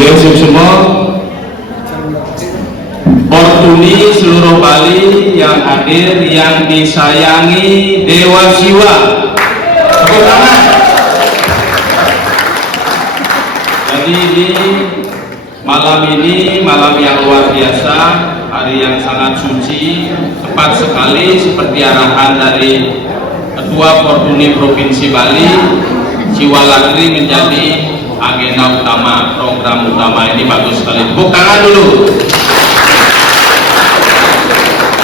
Yusuf semua Portuni seluruh Bali yang hadir, yang disayangi Dewa Siwa. Tepuk tangan. Jadi di malam ini malam yang luar biasa, hari yang sangat suci, tepat sekali seperti arahan dari Ketua Portuni Provinsi Bali. Siwa Latri menjadi agenda utama, program utama ini bagus sekali. Tepuk tangan dulu.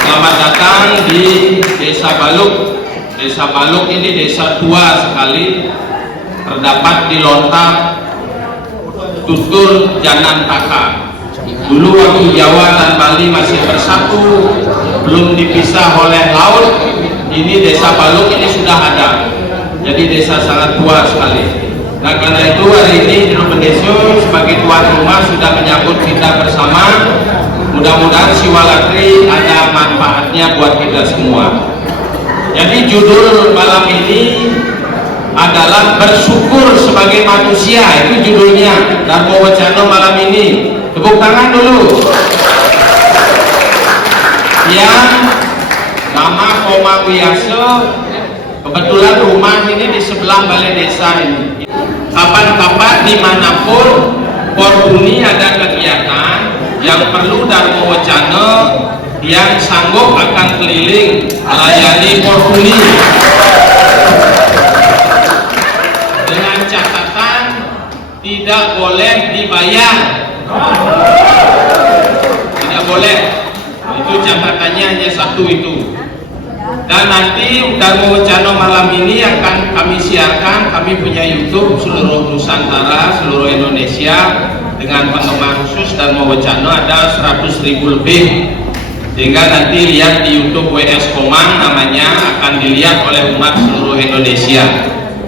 Selamat datang di Desa Baluk. Desa Baluk ini desa tua sekali, terdapat di Lontar, Tutur, Janantaka. Dulu waktu Jawa dan Bali masih bersatu, belum dipisah oleh laut, ini Desa Baluk ini sudah ada. Jadi desa sangat tua sekali. Nah karena itu hari ini Jero Pendeso sebagai tuan rumah sudah menyambut kita bersama. Mudah-mudahan Siwa Latri ada manfaatnya buat kita semua. Jadi judul malam ini adalah bersyukur sebagai manusia, itu judulnya Darmo Wacana malam ini. Tepuk tangan dulu. Yang nama Koma Wiyaso, kebetulan rumah ini di sebelah balai desa ini. Kapan-kapan dimanapun Portuni ada kegiatan yang perlu Darmo Wacana, yang sanggup akan keliling melayani Portuni dengan catatan tidak boleh dibayar, tidak boleh, itu catatannya hanya satu itu. Dan nanti Darmo Wacana malam ini akan kami siarkan, kami punya YouTube seluruh Nusantara, seluruh Indonesia, dengan penggemar khusus Darmo Wacana ada 100.000 lebih, sehingga nanti lihat di YouTube WS Komang namanya, akan dilihat oleh umat seluruh Indonesia.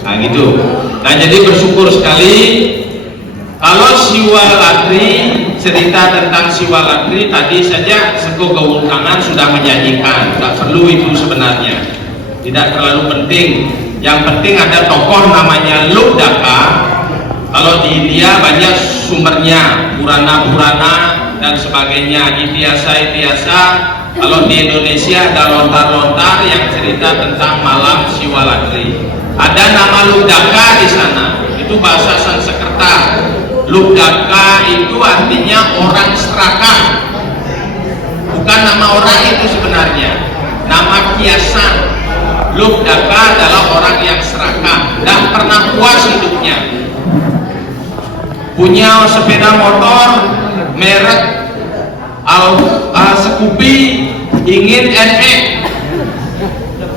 Nah gitu. Nah jadi bersyukur sekali kalau Siwa Latri, cerita tentang Siwa Latri tadi saja Seko Gawung Tangan sudah menyanyikan, tidak perlu itu sebenarnya, tidak terlalu penting. Yang penting ada tokoh namanya Lubdaka. Kalau di India banyak sumbernya, Purana-Purana dan sebagainya, itiasa-itiasa. Kalau di Indonesia ada lontar-lontar yang cerita tentang malam Siwa Latri. Ada nama Lubdaka di sana, itu bahasa Sanskerta. Lubdaka itu artinya orang serakah, bukan nama orang itu sebenarnya, nama kiasan. Lubdaka adalah orang yang serakah, tidak pernah puas hidupnya. Punya sepeda motor merek Scoopy, ingin NX,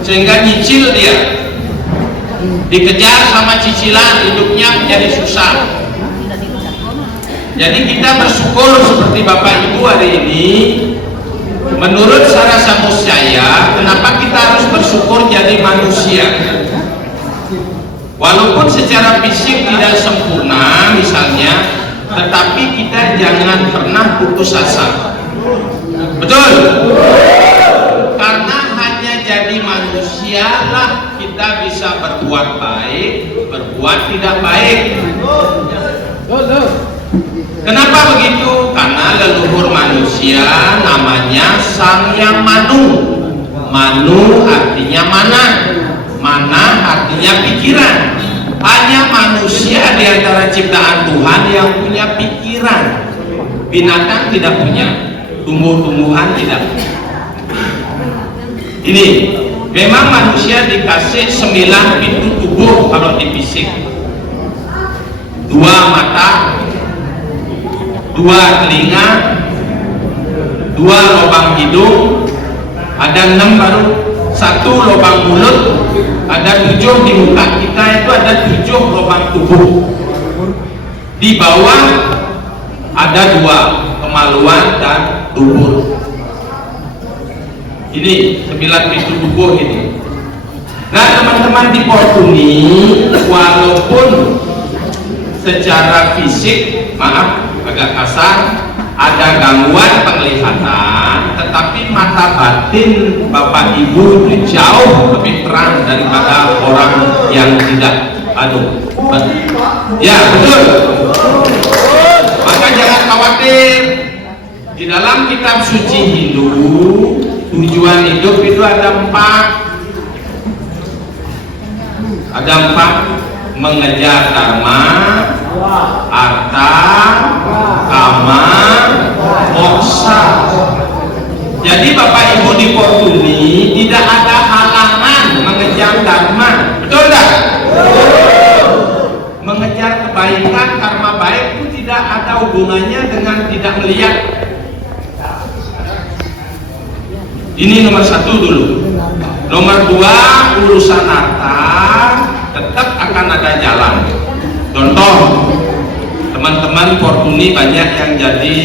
sehingga nyicil dia, dikejar sama cicilan, hidupnya menjadi susah. Jadi kita bersyukur seperti Bapak Ibu hari ini. Menurut Sara Samusjaya, kenapa kita harus bersyukur jadi manusia? Walaupun secara fisik tidak sempurna misalnya, tetapi kita jangan pernah putus asa. Betul? Karena hanya jadi manusia lah kita bisa berbuat baik, berbuat tidak baik. Kenapa begitu? Karena leluhur manusia namanya Sang Yang Manu. Manu artinya mana, mana artinya pikiran. Hanya manusia di antara ciptaan Tuhan yang punya pikiran. Binatang tidak punya, tumbuh-tumbuhan tidak punya. Ini memang manusia dikasih 9 pintu tubuh kalau di fisik. 2 mata, 2 telinga, 2 lubang hidung, ada 6 baru, 1 lubang mulut, ada 7 di muka kita, itu ada 7 lubang tubuh. Di bawah ada 2, kemaluan dan dubur. Ini 9 pintu tubuh ini. Nah teman-teman di Portuni, walaupun secara fisik, maaf agak kasar, ada gangguan penglihatan, tetapi mata batin Bapak Ibu jauh lebih terang daripada orang yang tidak ya betul. Maka kitab suci Hindu, tujuan hidup itu ada 4. Ada 4: mengejar dharma, arta, kama, moksa. Jadi Bapak Ibu di Fortuny tidak ada halangan mengejar dharma, betul tak? Mengejar kebaikan, karma baik itu tidak ada hubungannya dengan tidak melihat. Ini nomor 1 dulu. Nomor 2, urusan harta tetap akan ada jalan. Contoh, teman-teman Fortuny banyak yang jadi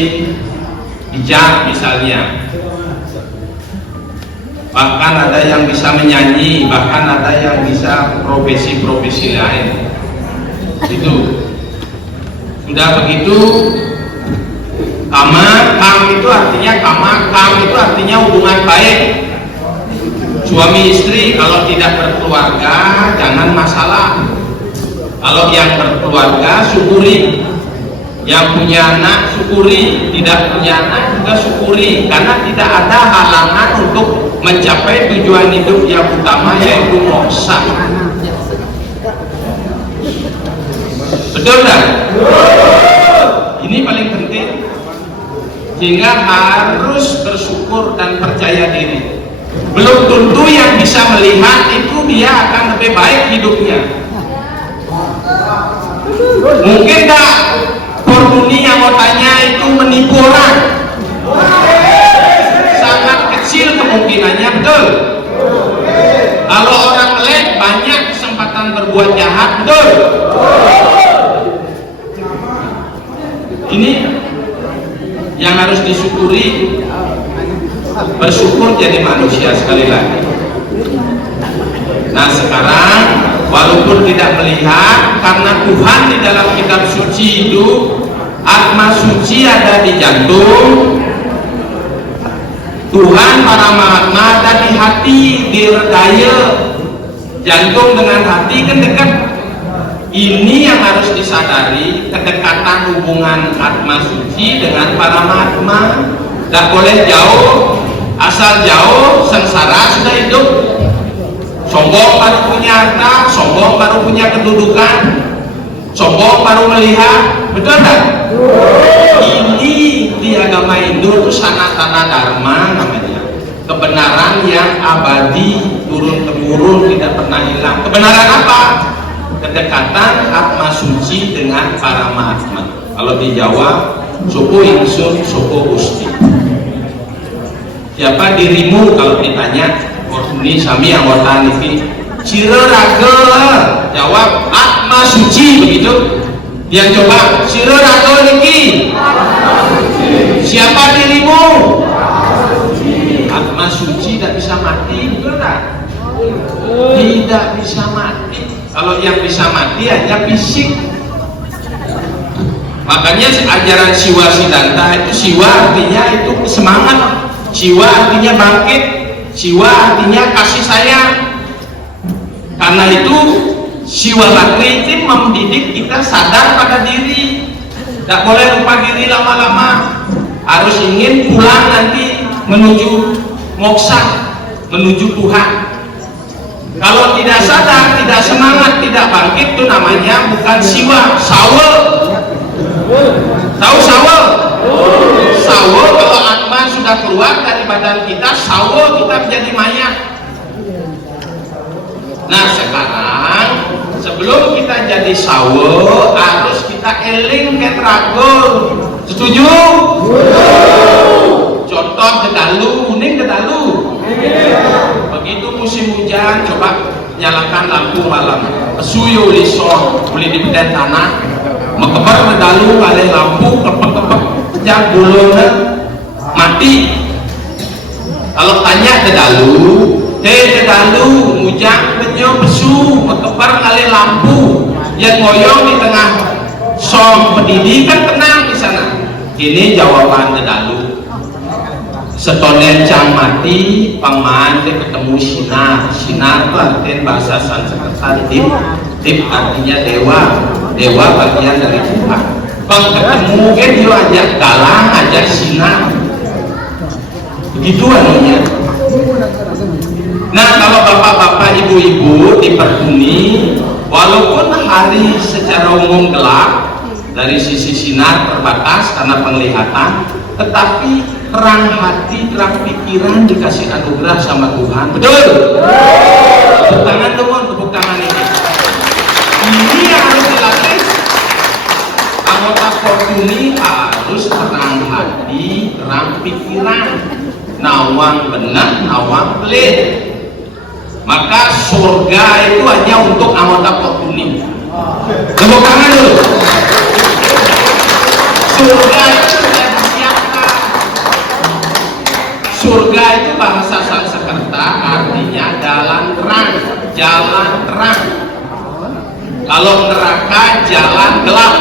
bijak misalnya, bahkan ada yang bisa menyanyi, bahkan ada yang bisa profesi-profesi lain. Itu sudah begitu. Kam itu artinya kam itu artinya hubungan baik. Suami istri kalau tidak berkeluarga jangan masalah. Kalau yang berkeluarga syukuri, yang punya anak syukuri, tidak punya anak juga syukuri, karena tidak ada halangan untuk mencapai tujuan hidup yang utama, yaitu moksa. Betul tak? Ini paling penting, sehingga harus bersyukur dan percaya diri. Belum tentu yang bisa melihat itu dia akan lebih baik hidupnya. Mungkin tak Fortuny anggotanya itu menipu orang, sangat kecil kemungkinannya, betul? Kalau orang melek banyak kesempatan berbuat jahat, betul? Ini yang harus disyukuri. Bersyukur jadi manusia sekali lagi. Nah sekarang walaupun tidak melihat, karena Tuhan di dalam kitab suci itu, atma suci ada di jantung, Tuhan para mahatma ada di hati, di daya. Jantung dengan hati kan dekat. Ini yang harus disadari, kedekatan hubungan atma suci dengan para mahatma. Tidak boleh jauh, asal jauh sengsara sudah hidup. Sombong baru punya harta, sombong baru punya kedudukan, sombong baru melihat, betul tak? Ini di agama Hindu itu sanatana dharma namanya, kebenaran yang abadi, turun temurun, tidak pernah hilang. Kebenaran apa? Kedekatan atma suci dengan para mahatma. Kalau di Jawa, Sopo Ingsun, Sopo Gusti. Siapa dirimu? Kalau ditanya, ini sami anggota niki Sira raga, jawab atma suci, begitu. Dia coba Sira raga niki, siapa dirimu? Atma suci tidak bisa mati, betul tak? Tidak bisa mati. Kalau yang bisa mati hanya fisik. Makanya ajaran Siwa Siddhanta itu, Siwa artinya itu semangat, Siwa artinya bangkit, Siwa artinya kasih sayang. Karena itu Siwa Bakri itu mendidik kita sadar pada diri, tidak boleh lupa diri lama-lama, harus ingin pulang nanti menuju moksa, menuju Tuhan. Kalau tidak sadar, tidak semangat, tidak bangkit, itu namanya bukan Siwa, sawa. Tahu sawa? Sawa kalau atma sudah keluar dari badan kita, sawa kita menjadi mayat. Nah sekarang sebelum kita jadi sawa harus kita eling ke tragor. Setuju? Contoh dedalu, kuning dedalu. Begitu musim hujan, coba nyalakan lampu malam. Suyo liso, boleh di beden tanah. Mekebar dedalu kali lampu, kepek-kepek, pecah bulungnya mati. Kalau tanya dedalu, dedalu, mujang penyo pesu, mekebar kali lampu, yang ngoyong di tengah som pendidikan tenang di sana. Ini jawaban dedalu. Setonen cang mati, paman dia ketemu sinar. Sinar itu artinya bahasa Sanskerta tip, tip artinya dewa, dewa bagian dari Tuhan. Bang ketemu kan dia ajak galang, ajak sinar. begitu anunya. Nah, kalau bapak-bapak, ibu-ibu di Pertuni, walaupun hari secara umum gelap dari sisi sinar terbatas karena penglihatan, tetapi terang hati, terang pikiran dikasih anugerah sama Tuhan. Betul? Tepuk tangan dong, tepuk tangan ini. Ini yang harus dilatih. Anggota Fortuni harus terang hati, terang pikiran, nawang benar, nawang pelit. Maka surga itu hanya untuk anggota Fortuni. Tepuk tangan dulu. Surga itu sudah disiapkan. Surga itu bahasa Sanskerta artinya jalan terang, jalan terang. Kalau neraka jalan gelap.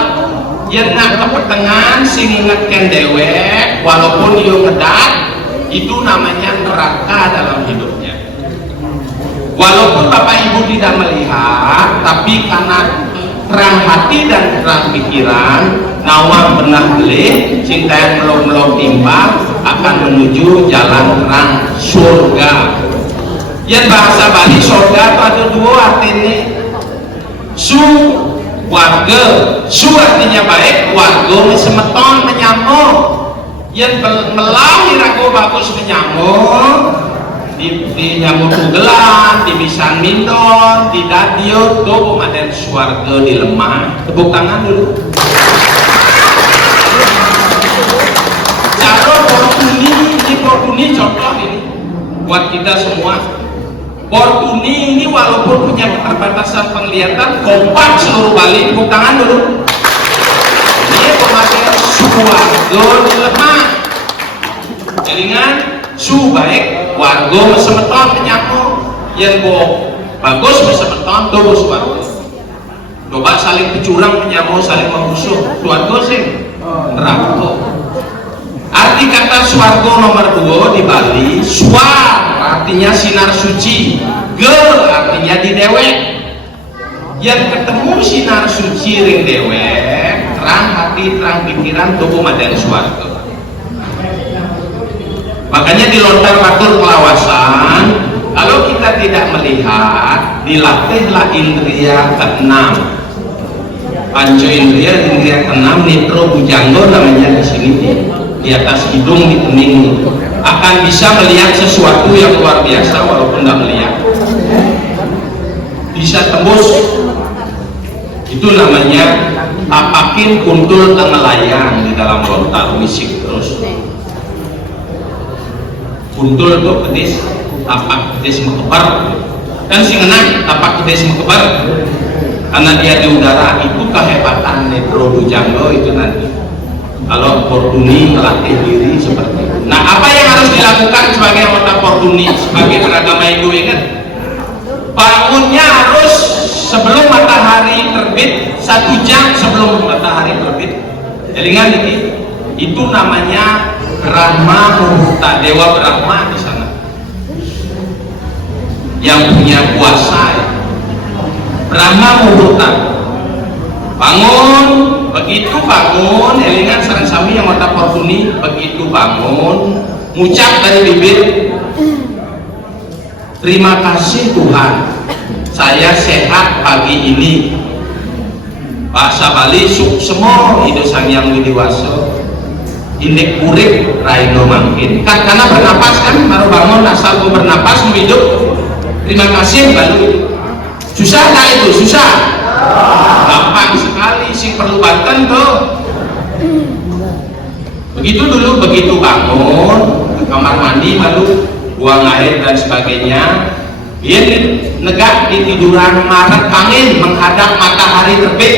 Yang nak ke pertengahan sing ingatkan dewek, walaupun dia ngedak, itu namanya neraka dalam hidupnya. Walaupun bapak ibu tidak melihat, tapi karena terang hati dan terang pikiran, nawang benar beli, cinta yang belum timbang akan menuju jalan terang surga. Yang bahasa Bali surga itu ada dua artinya. Su warga, su artinya baik, warga semeton menyambung. Yang melalui ragu bagus menyambung. Di nyamuk tugelan, di misan mindon, di dadio, tuh pemadam suarga di lemah. Tepuk tangan dulu. Cara Fortuni contoh ini buat kita semua. Fortuni ini walaupun punya keterbatasan penglihatan, kompak seluruh Bali. Tepuk tangan dulu. Ini pemadam suarga di lemah. Jaringan su baik, warga mesemeton menyambung, yang bagus mesemeton tubuh suarga. Coba saling kecurang menyambung, saling memusuh, suarga sih neraka. Arti kata suarga nomor 2 di Bali, suar artinya sinar suci, gel artinya di dewek. Yang ketemu sinar suci ring dewek, terang hati, terang pikiran, tubuh madan suarga. Makanya di lontar matur kelawasan, kalau kita tidak melihat, dilatihlah indria keenam. Panca indria, indria keenam, nitro bujanggo namanya di sini, di atas hidung, di kening, akan bisa melihat sesuatu yang luar biasa walaupun tidak melihat. Bisa tembus. Itu namanya tapakin kuntul tengelayang di dalam lontar misik terus. Kuntul tuh kedis, tapak kedis mekebar, kan sing enak tapak kedis mekebar, karena dia di udara. Itu kehebatan Netro Bujanggo itu nanti. Kalau Fortuni melatih diri seperti itu. Nah, apa yang harus dilakukan sebagai anggota Fortuni, sebagai beragama Hindu? Ingat, bangunnya harus sebelum matahari terbit, 1 jam sebelum matahari terbit. Jadi kan ini, itu namanya Brahma Muhurta, Dewa Brahma di sana yang punya kuasa ya. Brahma Muhurta bangun, begitu bangun elingan sareng sami yang mata Fortuni, begitu bangun ngucap dari bibir, terima kasih Tuhan saya sehat pagi ini. Bahasa Bali suksemo hidup sang yang widiwaso indek urip raino mangkin, kan karena bernapas kan, baru bangun asal gue bernapas mau hidup, terima kasih baru. Susah tak itu? Susah? Gampang sekali sih, perlu banten tuh. Begitu dulu, begitu bangun ke kamar mandi baru buang air dan sebagainya. Dia negak di tiduran marah angin menghadap matahari terbit.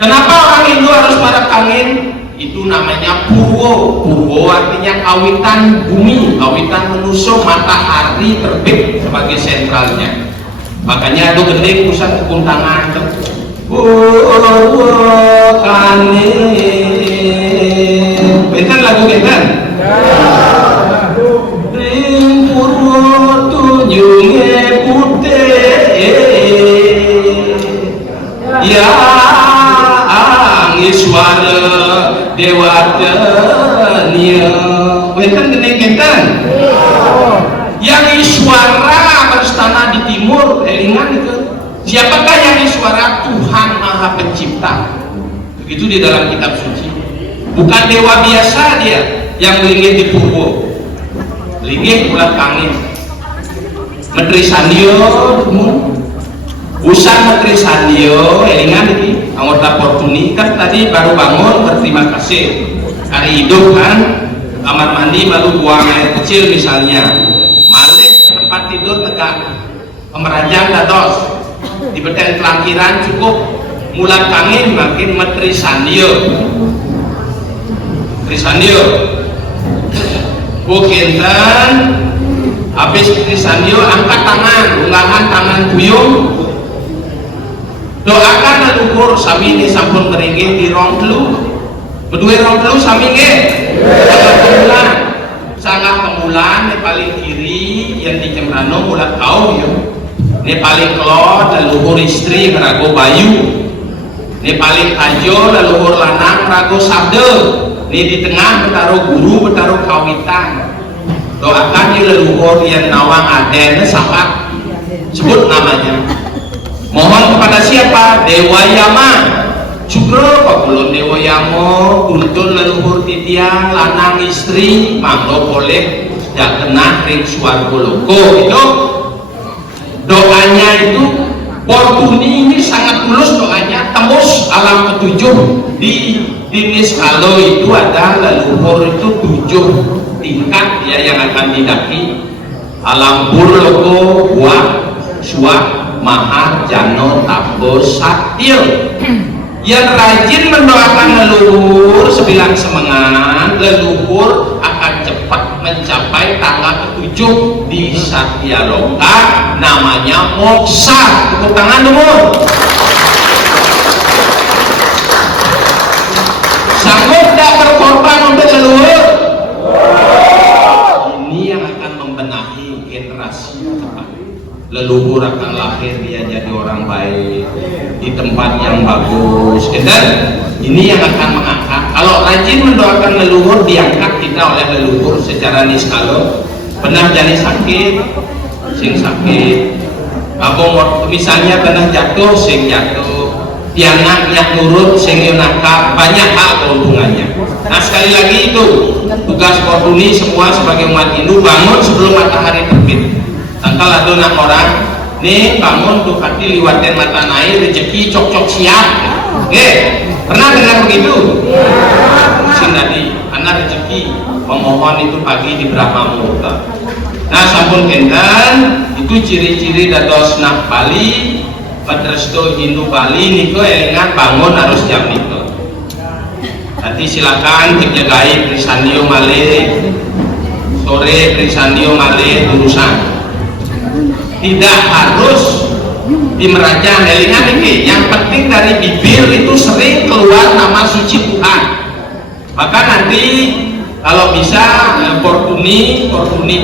Kenapa orang Hindu harus marah angin? Itu namanya purwo. Purwo artinya kawitan bumi, kawitan manusia, matahari terbit sebagai sentralnya. Makanya itu gede pusat tepung tangan purwo kane. Bentar lagu bentar. Ring purwo tunjunge putih ya Iswara Dewa Tania. Ngeten gini ngeten. Yang suara berstana di timur, elingan itu. Siapakah yang suara? Tuhan Maha Pencipta. Begitu di dalam kitab suci. Bukan dewa biasa dia yang linggih di purwo. Linggih ulat kangin. Menteri Sandio, Usan Menteri Sandio, elingan ini anggota Fortuny kan tadi baru bangun, berterima kasih. Hari hidup kan, kamar mandi lalu buang air kecil misalnya, malih tempat tidur tegak, pemerajaan dados, di beten kelangkiran cukup, mulat kangin makin Menteri Sandio, Menteri Sandio, bukinten. Habis Sandio angkat tangan, unggahan tangan buyung, doakan leluhur sami ini sampun meringin di rong telu, berdua rong telu sami nge, sangat kemulan, ini paling kiri yang di Jembrano mulat kau ya, ini paling kelot leluhur istri merago bayu, ini paling ajo leluhur lanang merago sabde, ini di tengah betaruh guru betaruh kawitan. Doakan di leluhur yang nawang aden sahabat sebut namanya, mohon kepada siapa? Dewa Yama Cukro kok belum Dewa Yamo kuntun leluhur titiang lanang istri manggo boleh tidak kena ring suarga loko itu doanya itu. Fortuny ini sangat mulus doanya, tembus alam ketujuh. Di Niskalo itu ada leluhur itu 7 tingkat dia yang akan didaki, alam pur loko buah suah maha jano tapo satyo. Yang rajin mendoakan leluhur sebilang semengan, leluhur akan cepat mencapai tangga ke-7 di Satyaloka, namanya moksa. Tepuk tangan dulu. Sanggup tak berkorban untuk leluhur? Ini yang akan membenahi generasi depan. Leluhur akan lahir dia jadi orang baik di tempat yang bagus. Dan ini yang akan mengangkat. Kalau rajin mendoakan leluhur, diangkat kita oleh leluhur secara niskalo. Pernah jadi sakit, sing sakit. Abang misalnya pernah jatuh, sing jatuh. Tiangnya nurut, sing yunaka, banyak hal keuntungannya. Nah sekali lagi itu tugas Fortuny semua sebagai umat Hindu, bangun sebelum matahari terbit. Tangkal ada nak orang nih bangun tuh hati liwatin mata naik rezeki cok-cok siap. Pernah dengar begitu? Sing tadi anak rezeki memohon itu pagi di Brahma Muhurta. Nah sampun kenten itu ciri-ciri dados nak Bali Padresto Hindu Bali niko elingan bangun harus jam niko. Nanti silakan dijagai Trisandio Malih sore, Trisandio Malih urusan. Tidak harus di Merajan elingan ini. Yang penting dari bibir itu sering keluar nama suci Tuhan. Maka nanti kalau bisa Fortuny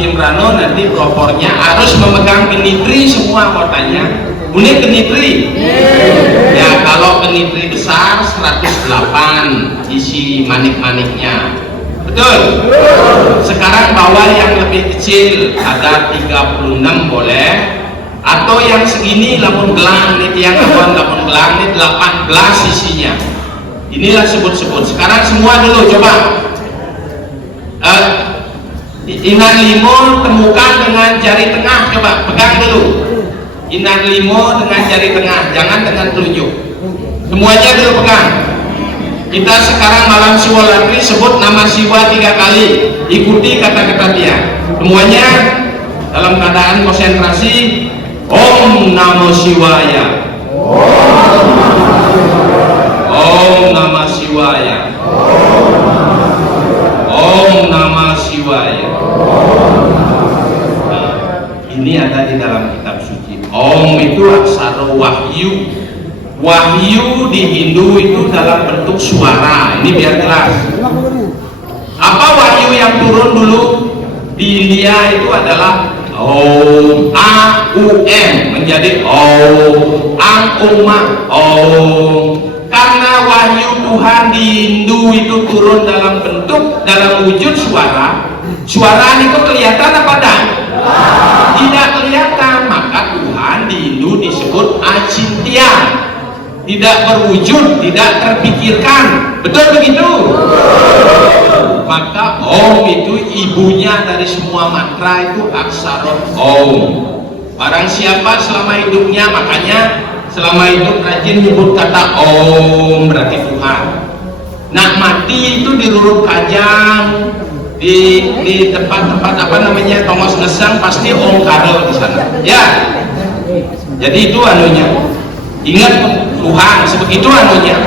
Jembrano nanti propornya harus memegang genitri semua kotanya. Unik genitri? Ya kalau genitri besar 108 isi manik-maniknya. Betul? Sekarang bawah yang lebih kecil ada 36 boleh, atau yang segini lamun gelang nih, yang lamun gelang nih 18 isinya. Inilah sebut-sebut. Sekarang semua dulu coba. Inan limo temukan dengan jari tengah, coba pegang dulu. Inan limo dengan jari tengah, jangan dengan telunjuk. Semuanya dulu pegang. Kita sekarang malam Siwalatri sebut nama Siwa 3 kali, ikuti kata-kata dia. Semuanya dalam keadaan konsentrasi. Om Namo Shivaya. Om Namah Shivaya. Om Namah Shivaya. Nah, ini ada di dalam kitab suci. Om itu aksara wahyu. Wahyu di Hindu itu dalam bentuk suara. Ini biar jelas. Apa wahyu yang turun dulu di India itu adalah Om A-U-M menjadi Om Ang-Uma Om. Karena wahyu Tuhan di Hindu itu turun dalam bentuk, dalam wujud suara, Suara itu kelihatan apa dah? Tidak kelihatan. Maka Tuhan di Hindu disebut Achintya, tidak berwujud, tidak terpikirkan. Betul begitu? Maka Om itu ibunya dari semua mantra, itu aksara Om. Barang siapa selama hidupnya, makanya selama hidup rajin nyebut kata Om, berarti Tuhan. Nak mati itu di Rurut Kajang, di tempat-tempat apa namanya Tongos Ngesang, pasti Om Karo di sana. Ya. Jadi itu anunya. Ingat Tuhan, sebegitu anunya.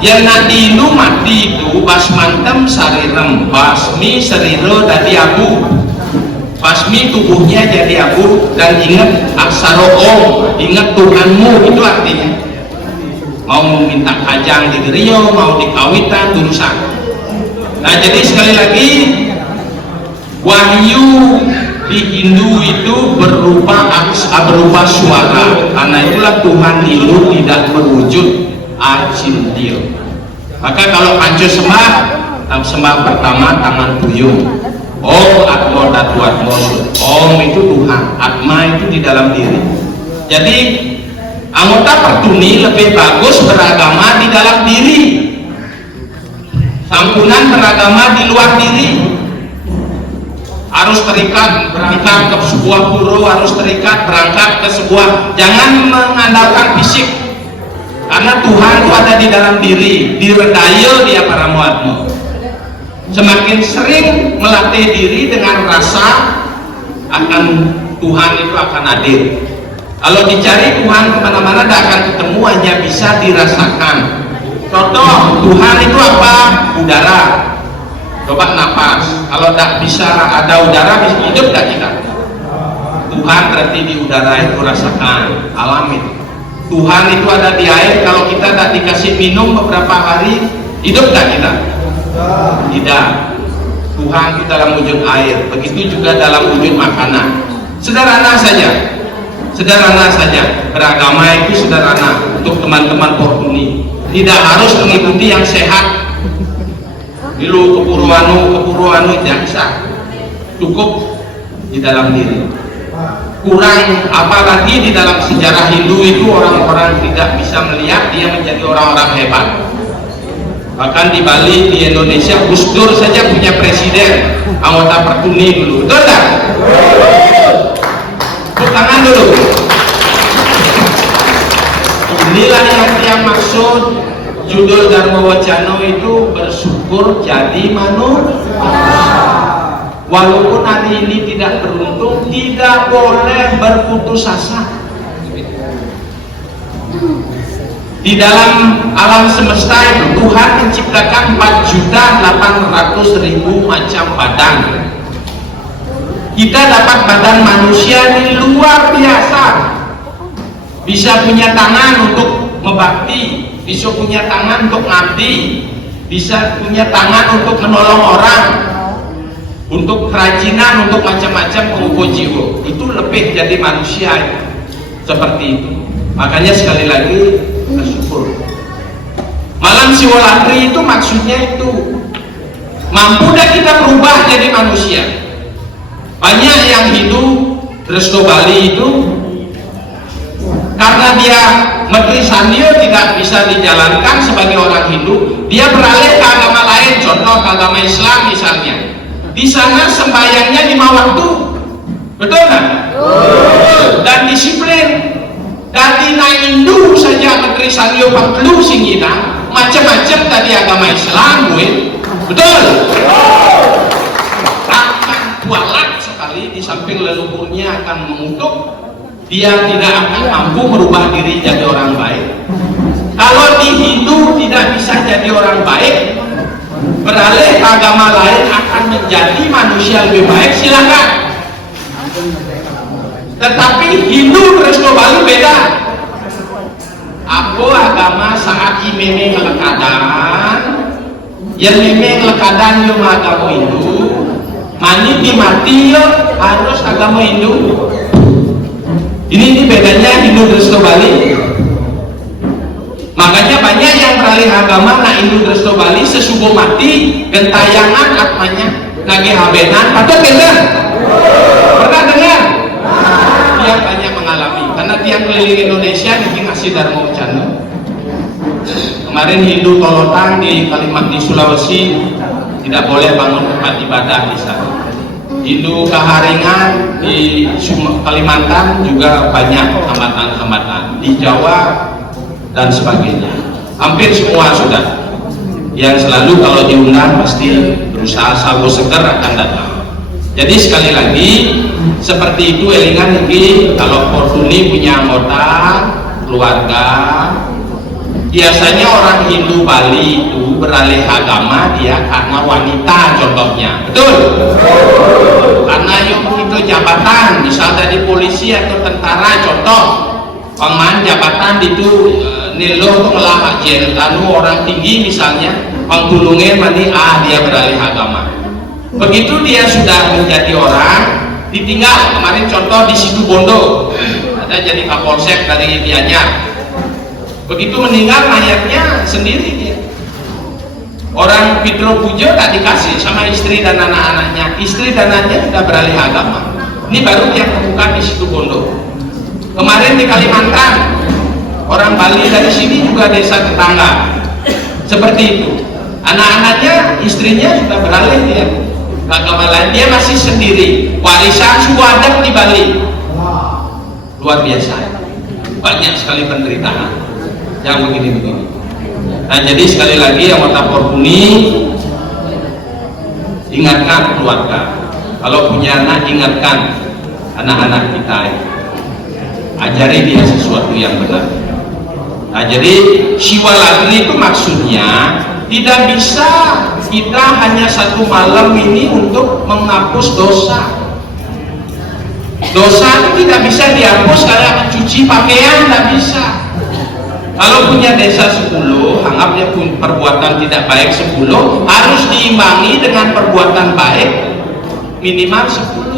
Yang nak diinu mati itu basmantem sarirem, basmi seriro dadi abu, basmi tubuhnya jadi abu. Dan ingat aksara Om, ingat Tuhanmu, itu artinya mau meminta kajang di Gerio, mau dikawitan urusan. Nah jadi sekali lagi, wahyu di Hindu itu berupa suara, karena itulah Tuhan Hindu tidak berwujud, Achintya. Maka kalau kanco sembah pertama tangan buyung, Om Atmo Datu Atmo. Om itu Tuhan, Atma itu di dalam diri. Jadi anggota pertuni lebih bagus beragama di dalam diri, sampunan beragama di luar diri. Harus terikat berangkat ke sebuah pura, harus terikat berangkat ke sebuah, jangan mengandalkan fisik. Karena Tuhan itu ada di dalam diri, diredaya dia para muatmu. Semakin sering melatih diri dengan rasa, akan Tuhan itu akan hadir. Kalau dicari Tuhan kemana-mana tidak akan ketemu, hanya bisa dirasakan. Contoh, Tuhan itu apa? Udara. Coba napas. Kalau tidak bisa ada udara, bisa hidup tidak kita? Tuhan berarti di udara itu rasakan, alami. Tuhan itu ada di air, kalau kita tidak dikasih minum beberapa hari, hidup tak kita? Tidak. Tuhan itu dalam wujud air, begitu juga dalam wujud makanan. Sederhana saja, beragama itu sederhana untuk teman-teman Portuni. Tidak harus mengikuti yang sehat. Dulu kepuruanu tidak bisa. Cukup di dalam diri. Kurang, apalagi di dalam sejarah Hindu itu orang-orang tidak bisa melihat dia menjadi orang-orang hebat. Bahkan di Bali, di Indonesia, Gus Dur saja punya presiden anggota Pertuni dulu, betul tak? Tepuk tangan dulu. Inilah yang maksud judul Dharma Wacana itu, bersyukur jadi manusia. Walaupun hari ini tidak beruntung, tidak boleh berputus asa. Di dalam alam semesta itu Tuhan menciptakan 4.800.000 macam badan. Kita dapat badan manusia ini luar biasa. Bisa punya tangan untuk membakti, bisa punya tangan untuk ngabdi, bisa punya tangan untuk menolong orang, untuk kerajinan, untuk macam-macam pengukur jiwa. Itu lebih jadi manusia seperti itu. Makanya sekali lagi bersyukur. Malam Siwalatri itu maksudnya itu, mampu dah kita berubah jadi manusia. Banyak yang Hindu Resto Bali itu karena dia Menteri Sandio tidak bisa dijalankan sebagai orang Hindu, dia beralih ke agama lain, contoh ke agama Islam misalnya. Di sana sembahyangnya 5 waktu, betul kan? Dan disiplin. Dari Hindu saja Menteri Sandio Pangkelu Singina, macam-macam tadi agama Islam, betul? Akan kualat sekali, di samping leluhurnya akan mengutuk, dia tidak akan mampu merubah diri jadi orang baik. Kalau di Hindu tidak bisa jadi orang baik, beralih ke agama lain akan menjadi manusia lebih baik, silakan. Tetapi Hindu Resto Bali beda. Aku agama saat imeme ngelekadan, yang meme ngelekadan yang agama Hindu, mani dimati harus agama Hindu. Ini bedanya Hindu Resto Bali. Makanya banyak yang beralih agama na Hindu Resto Bali sesubuh mati gentayangan atmanya. nagih habenan, patut kan? Pernah dengar? Dia banyak mengalami, karena tiang keliling Indonesia ini ngasih Dharma Wacana. Kemarin Hindu Tolotan di Kalimantan, di Sulawesi tidak boleh bangun tempat ibadah di sana. Hindu Kaharingan di Kalimantan juga banyak hambatan-hambatan, di Jawa dan sebagainya. Hampir semua sudah. Yang selalu kalau diundang pasti berusaha sawo seger akan datang. Jadi sekali lagi seperti itu elingan lagi kalau Fortuny punya anggota keluarga. Biasanya orang Hindu Bali itu beralih agama dia karena wanita contohnya, betul? Karena yang itu jabatan, misal dari polisi atau tentara contoh, paman jabatan itu nelo tuh ngelah ajen, lalu orang tinggi misalnya, pangtulungin mandi dia beralih agama. Begitu dia sudah menjadi orang, ditinggal. Kemarin contoh di Situbondo, ada jadi Kapolsek dari Gianyar. Begitu meninggal mayatnya sendiri dia. Orang Pitro Pujo tak dikasih sama istri dan anak-anaknya. Istri dan anaknya sudah beralih agama. Ini baru yang terbuka di Situbondo. Kemarin di Kalimantan, orang Bali dari sini juga desa tetangga. Seperti itu. Anak-anaknya, istrinya sudah beralih dia. Agama lain, dia masih sendiri. Warisan suwadek di Bali. Luar biasa. Banyak sekali penderitaan yang begini-begini. Nah, jadi sekali lagi anggota Fortuny, ingatkan keluarga. Kalau punya anak, ingatkan anak-anak kita. Ajari dia sesuatu yang benar. Nah, jadi Siwalatri itu maksudnya tidak bisa kita hanya satu malam ini untuk menghapus dosa. Dosa itu tidak bisa dihapus kayak mencuci pakaian, tidak bisa. Kalau punya desa 10, anggapnya perbuatan tidak baik 10, harus diimbangi dengan perbuatan baik minimal 10.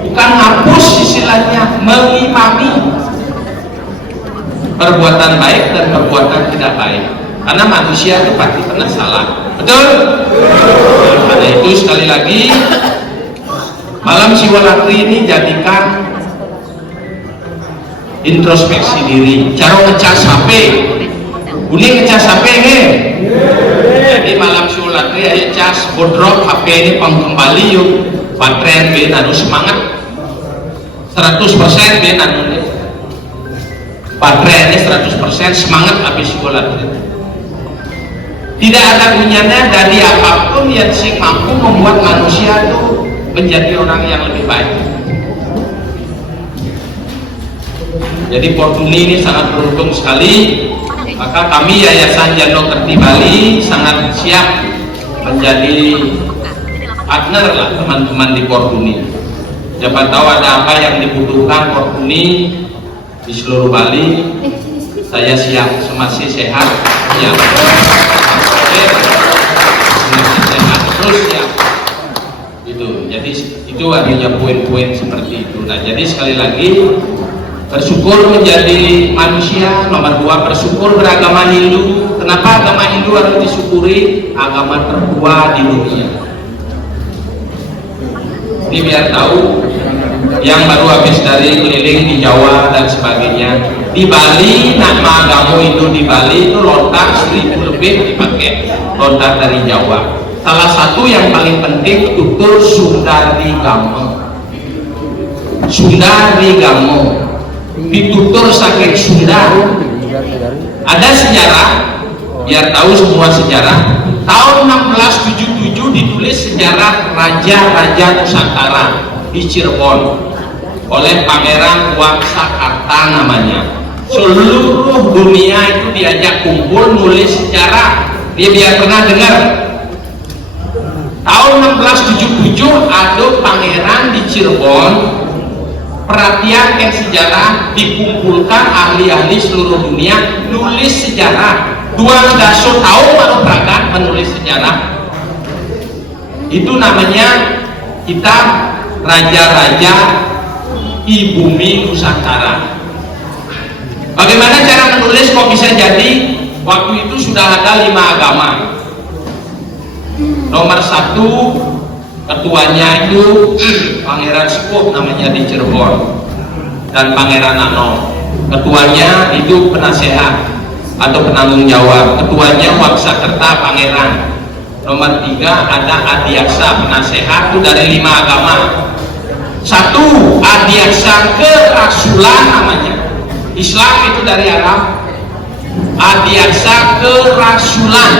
Bukan hapus istilahnya, mengimbangi perbuatan baik dan perbuatan tidak baik. Karena manusia itu pasti pernah salah, betul? Karena itu sekali lagi malam Siwalatri ini jadikan introspeksi diri, cara ngecas HP. Kuning ngecas HP nge. Jadi malam Siwalatri aja cas bodrok HP ini kembali yuk. Baterai ben anu semangat 100% ben anu baterai ini 100% semangat habis Siwalatri. Tidak ada gunanya dari apapun yang sing mampu membuat manusia itu menjadi orang yang lebih baik. Jadi Fortuny ini sangat beruntung sekali. Maka kami Yayasan Jano Kerti Bali sangat siap menjadi partner lah teman-teman di Fortuny. Siapa tahu ada apa yang dibutuhkan Fortuny di seluruh Bali, saya siap, semasi sehat ya. Sehat terus ya. Itu. Jadi itu artinya poin-poin seperti itu. Nah, jadi sekali lagi bersyukur menjadi manusia. Nomor 2, bersyukur beragama Hindu. Kenapa agama Hindu harus disyukuri? Agama tertua di dunia. Ini biar tahu yang baru habis dari keliling di Jawa dan sebagainya. Di Bali, nama agama Hindu di Bali itu lontar 1000 lebih dipakai lontar dari Jawa. Salah satu yang paling penting tutur Sundarigamo. Sundarigamo ditutur saking Sunda. Ada sejarah, biar tahu semua sejarah. Tahun 1677 ditulis sejarah Raja-Raja Nusantara di Cirebon oleh Pangeran Wangsakarta namanya. Seluruh dunia itu diajak kumpul nulis sejarah. Dia biar pernah dengar. Tahun 1677 ada pangeran di Cirebon, perhatian ke sejarah, dikumpulkan ahli-ahli seluruh dunia nulis sejarah. 200 tahun baru berangkat menulis sejarah. Itu namanya kitab Raja-Raja di Bumi Nusantara. Bagaimana cara menulis kok bisa jadi? Waktu itu sudah ada 5 agama. Nomor 1 ketuanya itu Pangeran Sepuh namanya di Cirebon, dan Pangeran Nano. Ketuanya itu penasehat atau penanggung jawab. Ketuanya Waksakerta Pangeran. Nomor 3 ada Adiaksa penasehat, itu dari 5 agama. 1 Adiaksa Kerasulan namanya. Islam itu dari Arab. Adiaksa Kerasulan.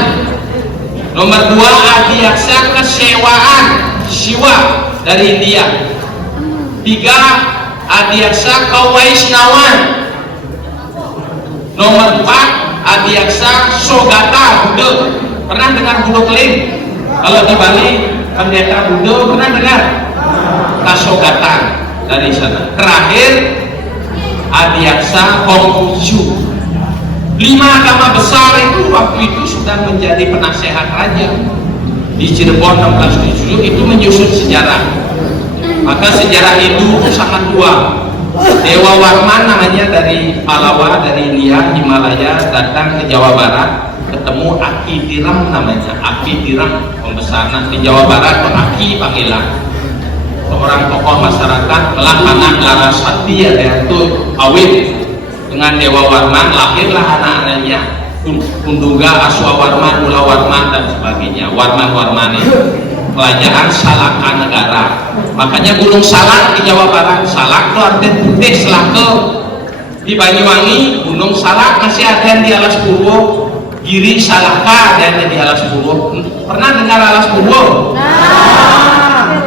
Nomor 2 Adiaksa Kesewaan, Siwa dari India. 3 Adiaksa Kewaisnawan. Nomor 4 Adiaksa Sogata Buddha. Pernah dengar Buddha Keling? Kalau di Bali pendeta Buddha, pernah dengar? Kasogatan dari sana. Terakhir Adiaksa Konghucu. 5 agama besar itu waktu itu sudah menjadi penasehat raja di Cirebon 1670. Itu menyusun sejarah. Maka sejarah Hindu itu sangat tua. Dewa Warman namanya dari Palawa, dari India, Himalaya, datang ke Jawa Barat, ketemu Aki Tiram namanya. Aki Tiram pembesaran di Jawa Barat atau Aki panggilan. Seorang tokoh masyarakat Lakana Larasati yaitu Awit. Dengan Dewa Warman lahirlah anak-anaknya Kunduga, Aswawarman, Mulawarman dan sebagainya. Warman-Warman itu kerajaan Salaka negara. Makanya Gunung Salak di Jawa Barat, Salak itu artinya putih selaka. Di Banyuwangi Gunung Salak masih ada di Alas Purwo. Giri Salaka ada di Alas Purwo. Pernah dengar Alas Purwo?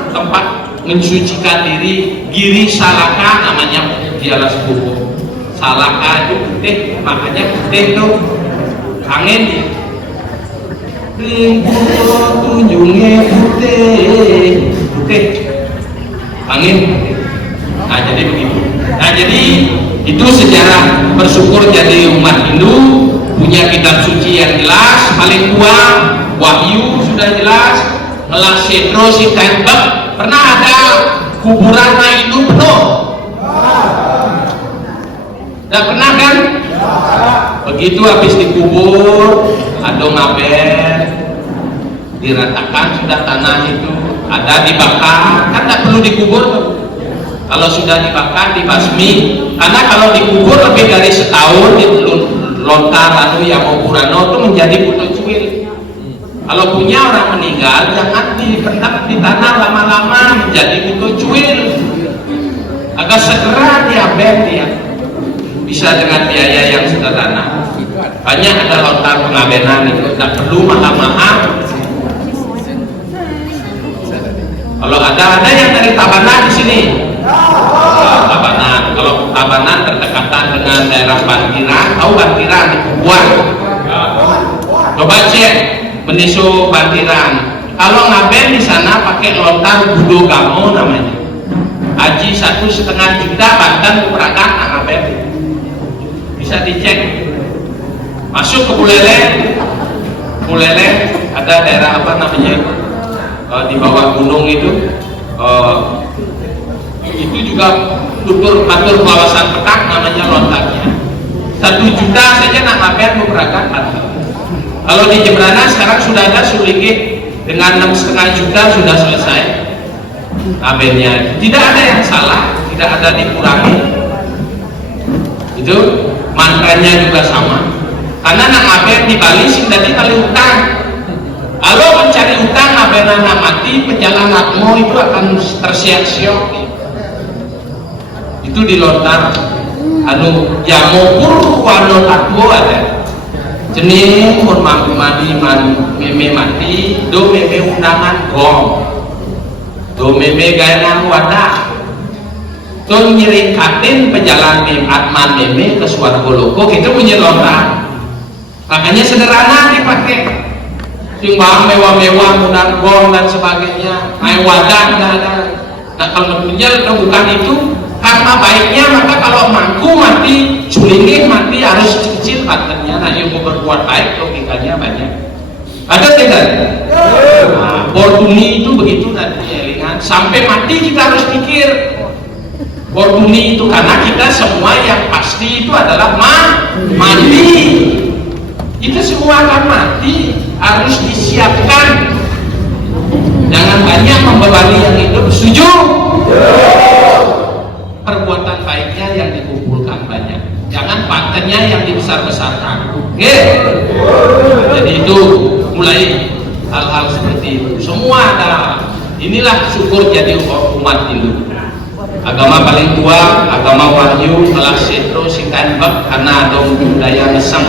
Tempat mensucikan diri. Giri Salaka namanya di Alas Purwo. Salaka itu putih, makanya putih itu angin dia. Ringkulo tunjungnya putih, putih, angin. Nah jadi begitu. Nah jadi itu sejarah. Bersyukur jadi umat Hindu punya kitab suci yang jelas, paling tua Wahyu sudah jelas, Ngelas Setro si Tenbek. Pernah ada kuburan itu penuh? Tidak pernah kan? Begitu habis dikubur, ada ngaber, diratakan sudah tanah itu, ada dibakar, kan tidak perlu dikubur. Kalau sudah dibakar, dibasmi, karena kalau dikubur lebih dari setahun, lontar lalu yang mau purano itu menjadi putu cuil. Kalau punya orang meninggal, jangan dipendam di tanah lama-lama menjadi putu cuil. Agak segera diaben dia. Bisa dengan biaya yang sederhana. Banyak ada lontar pengabenan itu, tidak perlu mahal-mahal. Kalau ada yang dari Tabanan di sini. Tabanan. Kalau Tabanan berdekatan dengan daerah Bantiran, tahu Bantiran di Kubuan. Coba cek Beniso Bantiran. Kalau ngaben di sana pakai lontar Budogamo namanya. Haji 1,5 juta Banten Perakan ngaben. Bisa dicek. Masuk ke Bulele ada daerah apa namanya di bawah gunung itu juga tutur kawasan petak namanya lontarnya. 1 juta saja nak ngaben Perakan Banten. Kalau di Jembrana sekarang sudah ada Suligit dengan 6,5 juta sudah selesai ngabennya. Tidak ada yang salah, tidak ada dikurangi. Itu mantranya juga sama. Karena nak ngaben di Bali sing dadi kali utang. Kalau mencari utang ngaben anak mati, perjalananmu itu akan tersiak-siok. Itu di lontar. Anu Jamopur wano takwo ada. Jenis mun mati meme mati, do meme undangan gong. Do meme gaya wadah. Tuh nyirikatin pejalan Atman meme ke Swargo Loko, itu punya lontar. Makanya sederhana dipakai. Simbang mewah-mewah, undang gong dan sebagainya. Main wadah nggak ada. Nah kalau punya bukan itu, karena baiknya maka kalau mangku mati, sulingin mati harus kecil patennya. Nah yang mau berbuat baik logikanya banyak. Ada tidak? Nah, Bortuni itu begitu nanti elingan. Sampai mati kita harus pikir. Bortuni itu karena kita semua yang pasti itu adalah mati. Kita semua akan mati, harus disiapkan. membebani yang hidup. Setuju? Perbuatan baiknya yang dikumpulkan banyak, jangan patennya yang dibesar-besarkan. Oke? Jadi itu mulai hal-hal seperti itu. Semua ada. Inilah syukur jadi umat Hindu. Agama paling tua, agama Wahyu, kelas setro, singkanbek, karena ada budaya mesem,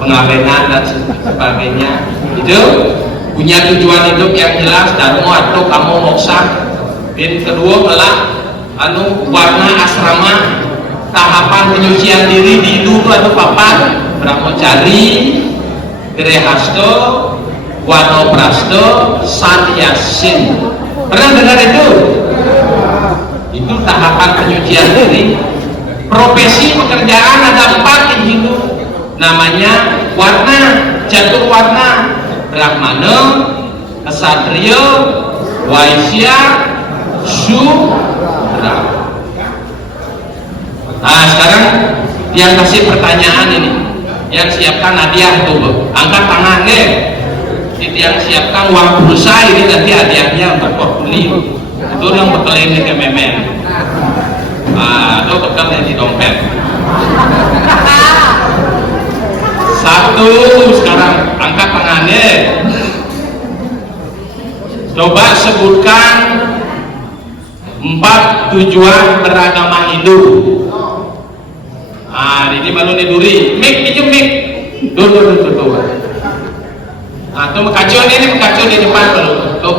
pengabenan dan sebagainya. Itu punya tujuan hidup yang jelas, dharma atau kamu moksa. Dan kedua adalah warna asrama, tahapan penyucian diri di Hindu itu ada papan, brahmacari, gerehasto, wanoprasto, sanyasin. Pernah dengar itu? Itu tahapan penyucian diri. Profesi pekerjaan ada 4 di Hindu, namanya warna, catur warna, brahmana, ksatria, waisya, Sudra. Nah sekarang yang kasih pertanyaan ini, yang siapkan hadiah tuh, angkat tangan deh. Yang siapkan uang pulsa ini nanti hadiahnya untuk portfolio. Itu yang bekal ini ke memen. Itu bekal yang di dompet. 1 sekarang angkat tangannya. Coba sebutkan 4 tujuan beragama Hindu. Ini baru diduri. Mik, pinjam mik. Tuh. Nah, tuh kacau ini di depan baru. Tuh.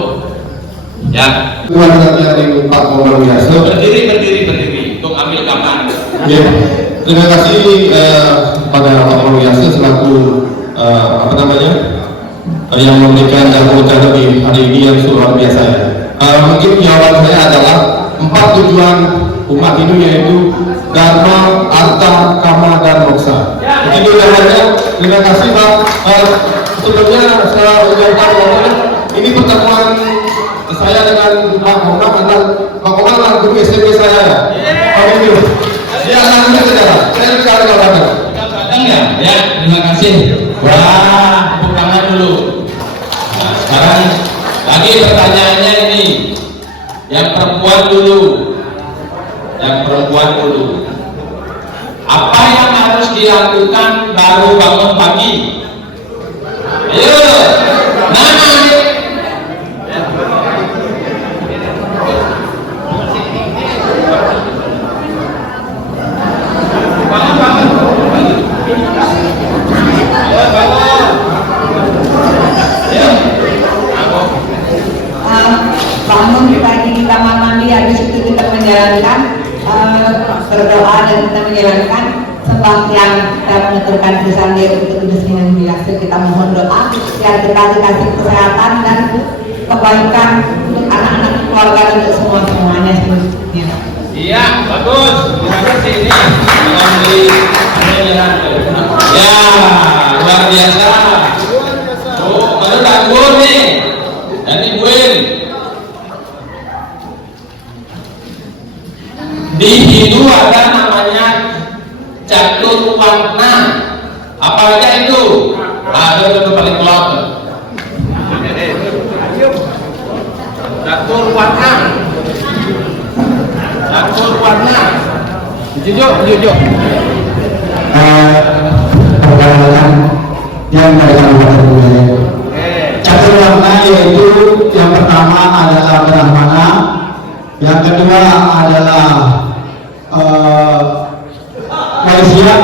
Ya. Tuhan yang Pak Komar Wiyaso. Berdiri. Untuk ambil gambar. Ya. Terima kasih pada Pak Komar Wiyaso selaku yang memberikan jawaban di hari ini yang luar biasa ya. Mungkin jawaban saya adalah 4 tujuan umat Hindu, yaitu dharma, arta, kama, dan moksa. Itu jawabannya. Terima kasih Pak. Sebelumnya saya ucapkan bahwa ini pertemuan saya dengan Pak Komar, karena Pak Komar adalah guru SMP saya ya. Pak Hindu. Dia anaknya saudara. Saya sekali kabarnya. Ya, terima kasih. Wah, tepuk tangan dulu. Nah, sekarang lagi pertanyaannya ini, yang perempuan dulu. Apa yang harus dilakukan baru bangun pagi? Ayo, nama nih. Bangun pagi kita mandi, habis itu kita menjalankan berdoa dan kita menjalankan sembahyang, kita mengaturkan kesandai untuk kebersihan biasa. Kita mohon doa biar kita dikasih kesehatan dan kebaikan untuk anak-anak, keluarga, untuk semuanya selanjutnya. Iya, bagus. Terima kasih ini. Ya, luar biasa. Baru takut nih. Dan ibuin. Di Hindu ada namanya catur warna. Apa aja itu? Ada itu paling kelop. Catur warna. Jujur. Perkenalkan yang mereka buat budaya. Catur warna yaitu yang pertama adalah brahmana, yang kedua adalah waisya,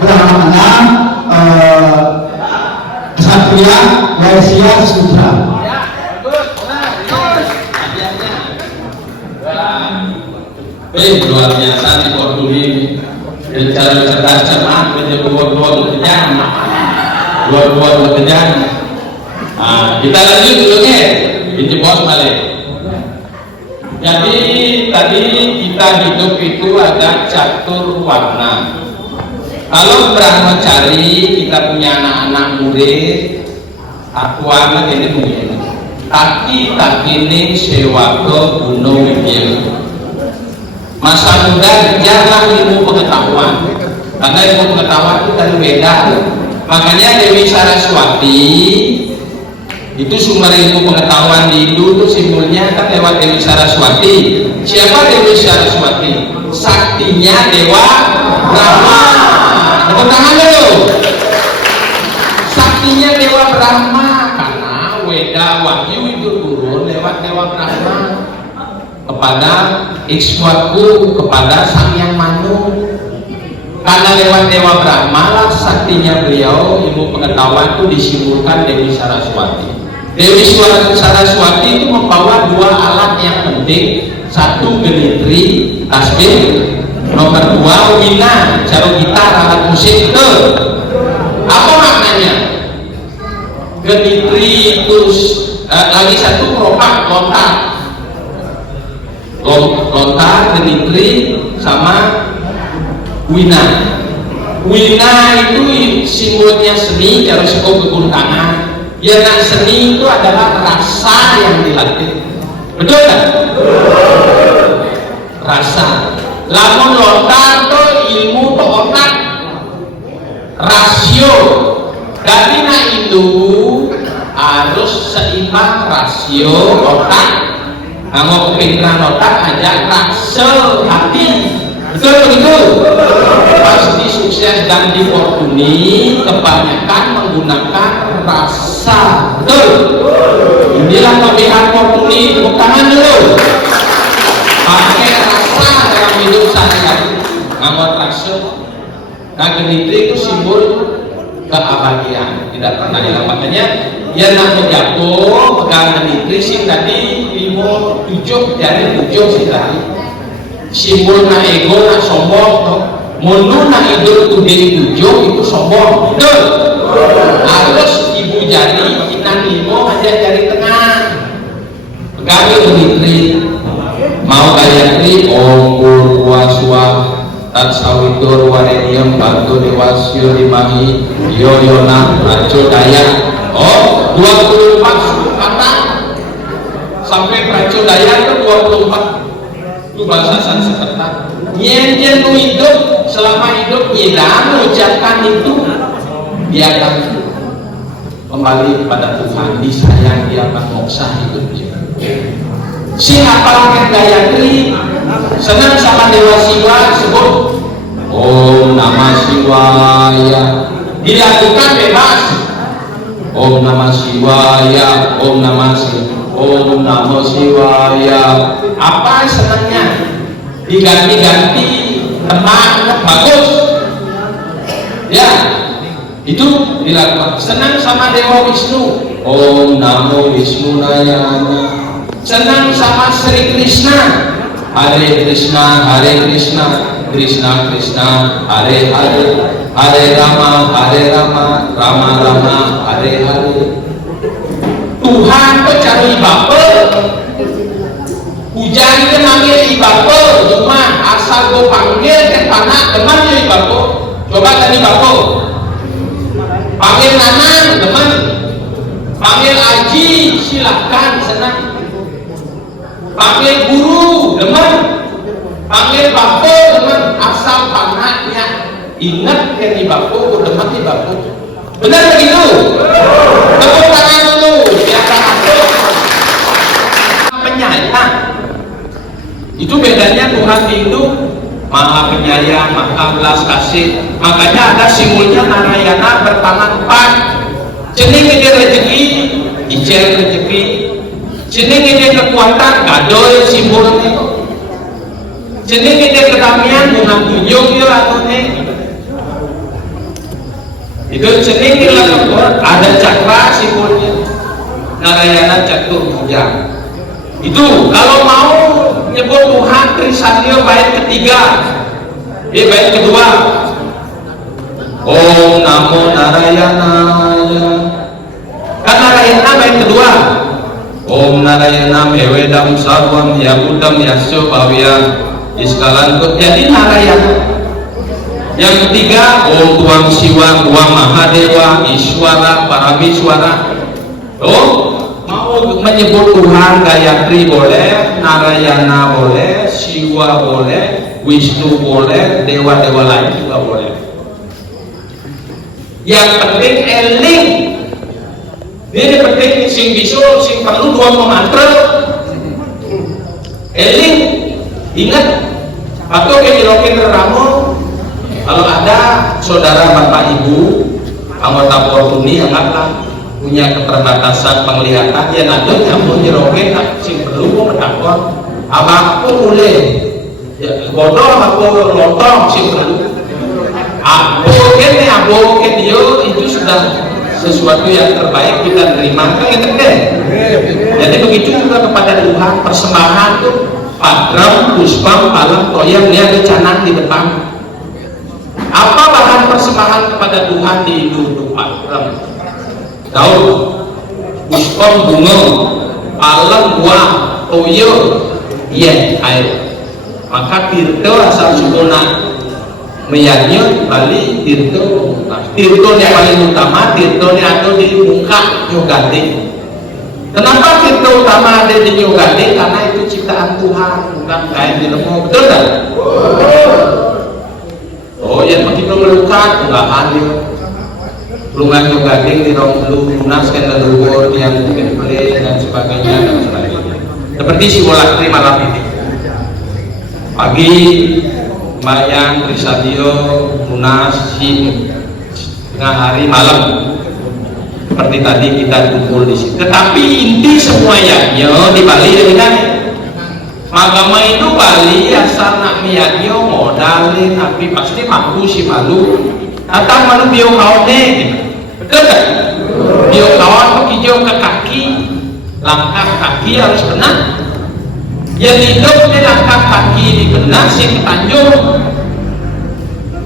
brahmana, ksatria, waisya, sudra. Luar biasa di Portugis ini. Cara cerdas cermat, dua kejam. Kita lanjut dulu nih. Ini bos balik. Jadi tadi kita hidup itu ada catur warna. Kalau brahmacari, kita punya anak-anak murid, aku anak ini mungkin. Taki ini sewa ke gunung Widya. Masa muda jarang ilmu pengetahuan, karena ilmu pengetahuan itu kan beda. Makanya Dewi Saraswati Itu sumber ilmu pengetahuan di Hindu itu simbolnya kan lewat Dewi Saraswati. Siapa Dewi Saraswati? Saktinya Dewa Brahma. Tepuk tangan dulu. Saktinya Dewa Brahma, karena Weda Wahyu itu turun lewat Dewa Brahma kepada Ikswaku, kepada Sang Yang Manu. Karena lewat Dewa Brahma lah saktinya beliau, ilmu pengetahuan itu disimbolkan Dewi Saraswati. Dewi Saraswati itu membawa dua alat yang penting, satu genitri, tasbih, nomor dua wina, cara gitar, alat musik. Itu apa maknanya? Genitri itu lagi satu meropak, lontar, genitri sama wina. Wina itu simbolnya seni, cara sekolah kegunkangan. Ya, nah seni itu adalah rasa yang dilatih. Betul kan? Rasa. Lamun lontar itu ilmu itu otak, rasio. Jadi nah itu harus seimbang rasio otak. Mau kepintaran otak aja rasa hati. Betul begitu? Pasti sukses dan difortuni kebanyakan menggunakan rasa. Betul? Inilah kelebihan fortuni. Tepuk tangan dulu. Pakai rasa dalam hidup sehari-hari. Ngamot rasa. Nah, genitri itu simbol keabadian, tidak pernah hilang. Makanya dia nak menjatuh pegang genitri sih tadi 5-7 jari 7 sih tadi. Simbol na ego, na sombong, mundur na idul tuding 7 itu sombong. Betul? Harus ibu jari, kita limo aja jari tengah. Pegang genitri. Mau gayatri Om Purwaswa Tat Sawitur Warenium Bantu Dewasyo Dimahi Yoyona Praco Dayak. Oh, 24 kata sampai Praco Dayak itu 24. Itu bahasa Sanskerta. Nyenjen lu hidup, selama hidup nyedang mengucapkan itu, biarkan kembali pada Tuhan, disayang dia akan moksa hidupnya. Si hafalkan Gayatri, senang sama Dewa Siwa, sebut Om Namah Shivaya, dilakukan bebas. Om Namah Shivaya, Om Namah Shivaya, Om Namah Shivaya. Apa senangnya? Diganti-ganti teman bagus. Ya, itu dilakukan. Senang sama Dewa Wisnu, Om Namo Wisnunayana. Senang sama Sri Krishna, Hare Krishna, Hare Krishna, Krishna Krishna, Hare Hare, Hare Rama, Hare Rama, Rama Rama, Hare Hare. Tuhan kok cari baper, hujan itu manggil ibapo, cuma asal gue panggil ke tanah teman ya ibapo. Coba tadi ibapo, panggil Nanang teman, panggil Aji silahkan senang. Panggil guru, teman. Panggil bapo, teman. Asal panahnya ingat kan di bapo, teman di bapo. Benar begitu? Tepuk tangan dulu, biar masuk. Penyayang. Itu bedanya Tuhan di hidup. Maha penyayang, maha belas kasih. Makanya ada simbolnya Narayana bertangan 4. Cening ini rezeki, icel rezeki. Jeneng ini kekuatan gadoy simbolnya. Jeneng ini kedamaian bunga tunjuk ya atau nih. Itu jeneng ini ada cakra simbolnya. Narayana Catur Bhuja. Itu kalau mau nyebut Tuhan Trisanyo bait ketiga, bait kedua. Om Namo Narayanaya. Kan Narayana bait kedua. Om Narayana Mewedam Sarwam Yabudam Yasyo Pawya Iskalantuk. Jadi Narayana. Yang ketiga Om Tuang Siwa, Tuang Mahadewa, Iswara, Paramiswara. Oh, mau menyebut Tuhan Gayatri boleh, Narayana boleh, Siwa boleh, Wisnu boleh, dewa-dewa lain juga boleh. Yang penting eling Ini penting sing bisu sing perlu dua memantra. Eling ingat atau kayak dirokin ramu kalau ada saudara bapak ibu anggota Fortuni anggaplah punya keterbatasan penglihatan ya nanti kamu dirokin sing perlu mau mendapat apa aku boleh ya bodoh aku lontong sing perlu aku dia itu sudah sesuatu yang terbaik kita terima kan gitu kan. Jadi begitu juga kepada Tuhan persembahan tuh padram, puspam, palang, toyang dia ada canang di depan. Apa bahan persembahan kepada Tuhan di hidup padram? Daun, puspam, bunga, palang, buah, toyo, iya air. Maka tirto asal sukuna meyaknya Bali tirto yang paling utama tirto yang ada di muka Nyogade. Kenapa tirto utama ada di Nyogade? Karena itu ciptaan Tuhan bukan kain di lembu, betul tak? Oh yang begitu melukat enggak hadir lungan Nyogade di lunas kan leluhur yang gede dan sebagainya dan sebagainya seperti simulasi malam ini pagi Mayang, Trisadio, Lunas, Sim, tengah hari malam seperti tadi kita kumpul di sini. Tetapi inti semuanya di Bali dengan agama itu Bali asal nak miyaknya modalin tapi pasti mampu si malu atau malu bio kaone betul tak? Bio kawan pakijau ke kaki langkah kaki harus benar. Yang hidup di langkah kaki dikena si ketanjung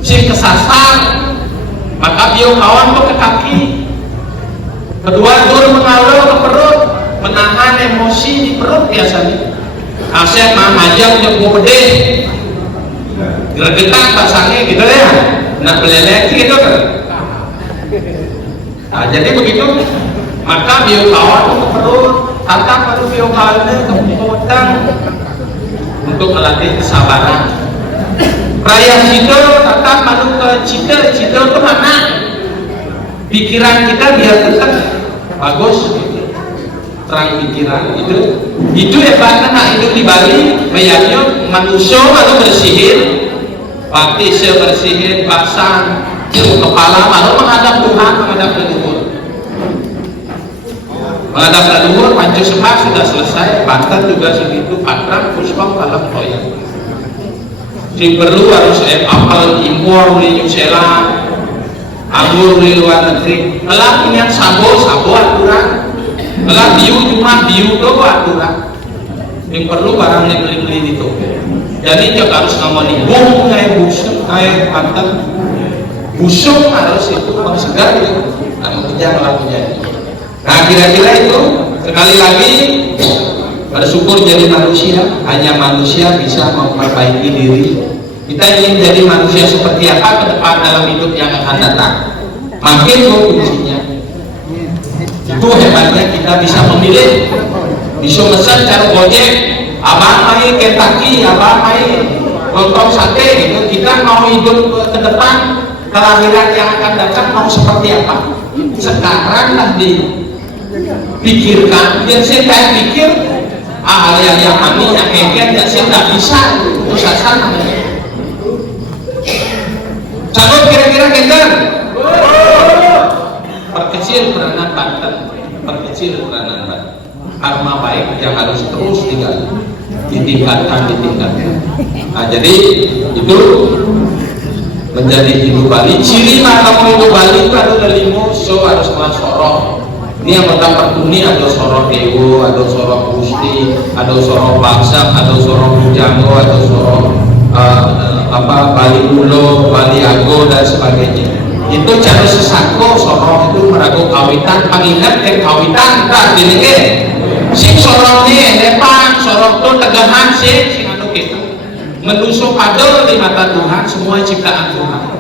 si kesasar maka dia kawan ke kaki kedua dur mengalir ke perut menahan emosi di perut biasanya asyik mahajam yang gede geregetan pasangnya gitu ya nak belelek gitu kan nah, jadi begitu maka dia kawan ke perut tatap baru biokalnya kemudian untuk melatih kesabaran raya cita tatap baru ke cita itu mana pikiran kita biar tetap bagus terang pikiran itu hebatnya nak hidup di Bali meyaknya manusia baru bersihin pati bersihin pasang kepala baru menghadap Tuhan menghadap leluhur menghadap leluhur pancu semak sudah selesai pantat juga segitu patram puspam palang toyang si perlu harus apel impor di New Zealand anggur di luar negeri telah punya sabo aturan telah biu cuma biu itu aturan yang perlu barang yang beli-beli di toko jadi juga harus ngomongin kayak busuk kayak pantat busuk harus itu harus segar itu nah mengejar lakunya. Nah kira-kira itu sekali lagi bersyukur jadi manusia hanya manusia bisa memperbaiki diri kita ingin jadi manusia seperti apa ke depan dalam hidup yang akan datang makin kuncinya itu hebatnya kita bisa memilih bisa mesen cara gojek abang main Kentucky abang main lontong sate gitu kita mau hidup ke depan kelahiran yang akan datang mau seperti apa sekarang lah dipikirkan yang saya kayak pikir hal yang mami yang kengken yang saya tidak bisa usahakan namanya sanggup kira-kira kengken perkecil peranan Banten perkecil peranan Banten karma baik yang harus terus ditingkatkan nah jadi itu menjadi hidup Bali ciri mata hidup Bali itu ada limo so harus sorong ini yang tentang Fortuni ada sorong dewo ada sorong gusti ada sorong bangsa ada sorong bujango ada sorong Bali Ulo Bali Ago dan sebagainya itu cara sesako sorong itu meragu kawitan pengingat kawitan tak ini sing sorong nih depan sorong tuh tegahan sing anu gitu menusuk adil di mata Tuhan semua ciptaan Tuhan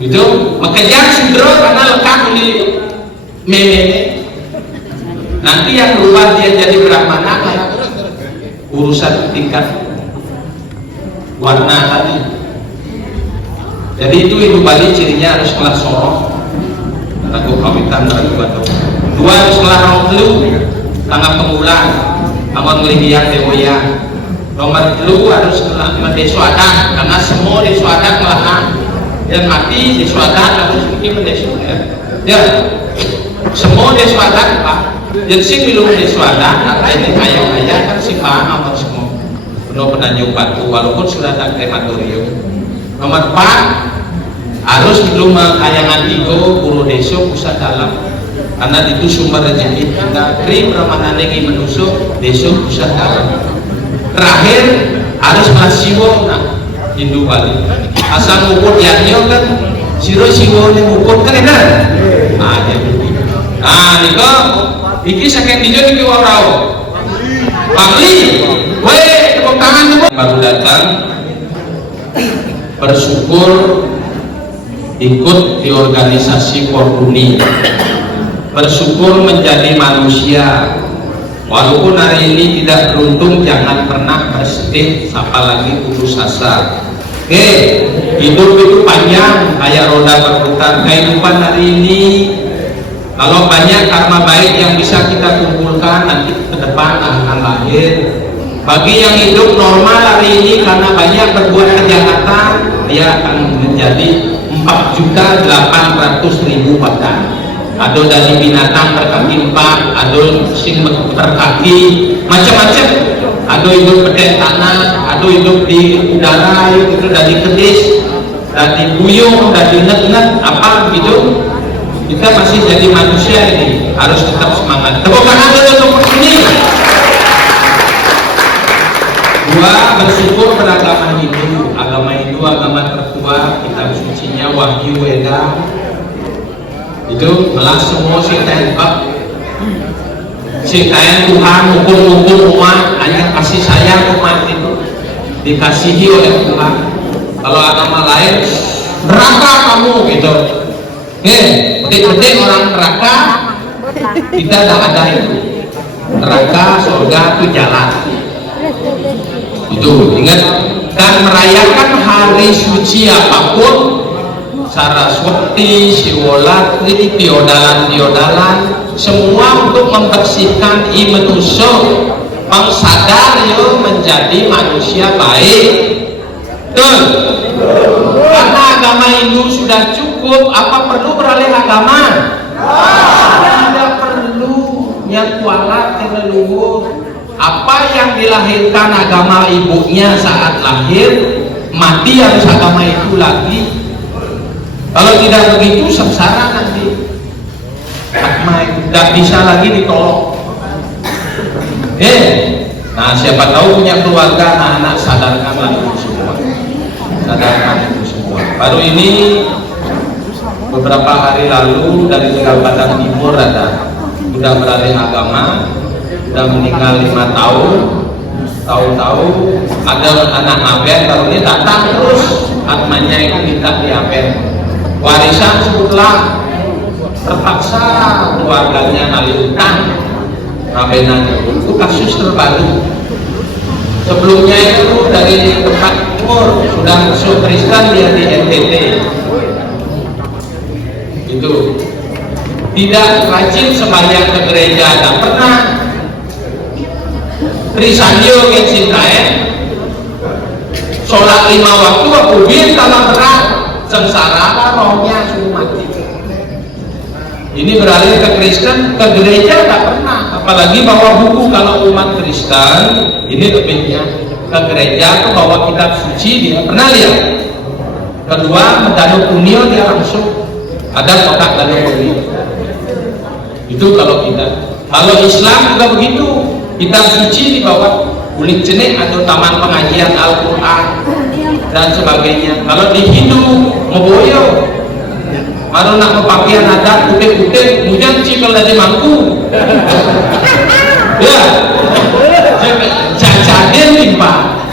itu mengejar sindro karena lekat di meme nanti yang keluar dia jadi brahmana kayak urusan tingkat warna tadi jadi itu hidup Bali cirinya harus kelas sorong lagu kawitan lagu batuk dua setelah rong telu tanggal kemulan amun ngelihian dewoya nomor telu harus mendesu adat karena semua desu adat melahan dan mati desu adat harus mungkin mendesu ya semua desu adat pak dan sing belum desu adat artinya kaya kan si paham amun semua penuh penanjung batu walaupun sudah ada krematorium. Nomor 4 harus belum kayangan tigo guru desa pusat dalam karena itu sumber rezeki kita krim ramanane ki menusuk desa pusat dalam. Terakhir harus masiwo nah Hindu Bali asal ngukur yanyo kan siro siwo ni ngukur kan enak nah jadi niko iki saking dijo niki warau Pangli weh tepuk tangan dulu baru datang bersyukur ikut di organisasi Koruni bersyukur menjadi manusia walaupun hari ini tidak beruntung jangan pernah bersedih apalagi putus asa. Oke, hidup itu panjang kayak roda berputar. Kehidupan hari ini kalau banyak karma baik yang bisa kita kumpulkan nanti ke depan akan lahir. Bagi yang hidup normal hari ini karena banyak berbuat kejahatan dia akan menjadi 4.800.000 badan. Ada dari binatang berkaki 4, ada sing berkaki macam-macam. Ada hidup pada tanah, ada hidup di udara, itu dari kedis, dari buyung, dari net-net apa gitu. Kita masih jadi manusia ini harus tetap semangat. Tepuk tangan dulu untuk ini. 2 bersyukur beragama Hindu. Agama Hindu agama tertua, kitab sucinya Wahyu Weda itu melas semua sintain Tuhan hukum-hukum umat hanya kasih sayang umat itu dikasihi oleh Tuhan. Kalau agama lain neraka kamu gitu petik-petik orang neraka kita tidak ada itu neraka surga itu jalan itu ingat dan merayakan hari suci apapun Saraswati, Siwolatri, Diodalan semua untuk membersihkan imenusuk mengsadar yo menjadi manusia baik betul karena agama Hindu sudah cukup apa perlu beralih agama tidak perlu yang kualat yang leluhur apa yang dilahirkan agama ibunya saat lahir mati harus agama itu lagi. Kalau tidak begitu sengsara nanti agama itu tidak bisa lagi ditolong. Nah siapa tahu punya keluarga anak-anak sadarkanlah itu semua. Sadarkan itu semua. Baru ini beberapa hari lalu dari Tegal Padang Timur ada sudah beralih agama, sudah meninggal 5 tahun. Tahu-tahu ada anak aben baru ini datang terus atmanya itu minta diaben. Warisan sebutlah terpaksa keluarganya nali utang abenannya itu kasus terbaru. Sebelumnya itu dari tempat timur sudah masuk Kristen dia di NTT itu tidak rajin sembahyang ke gereja tak pernah Trisandio Kensintaen sholat 5 waktu aku bintang berat sengsara rohnya sudah mati. Ini beralih ke Kristen, ke gereja tak pernah, apalagi bawa buku. Kalau umat Kristen ini lebihnya ke gereja tuh bawa kitab suci dia pernah lihat. Kedua medano kunio dia langsung ada kotak dano kunio itu. Kalau kita kalau Islam juga begitu, kitab suci dibawa kulit jenik atau taman pengajian Al-Quran dan sebagainya. Kalau di Hindu meboyo baru nak pakaian adat kutip-kutip mujang cikal dari mangku ya jajaden limpah.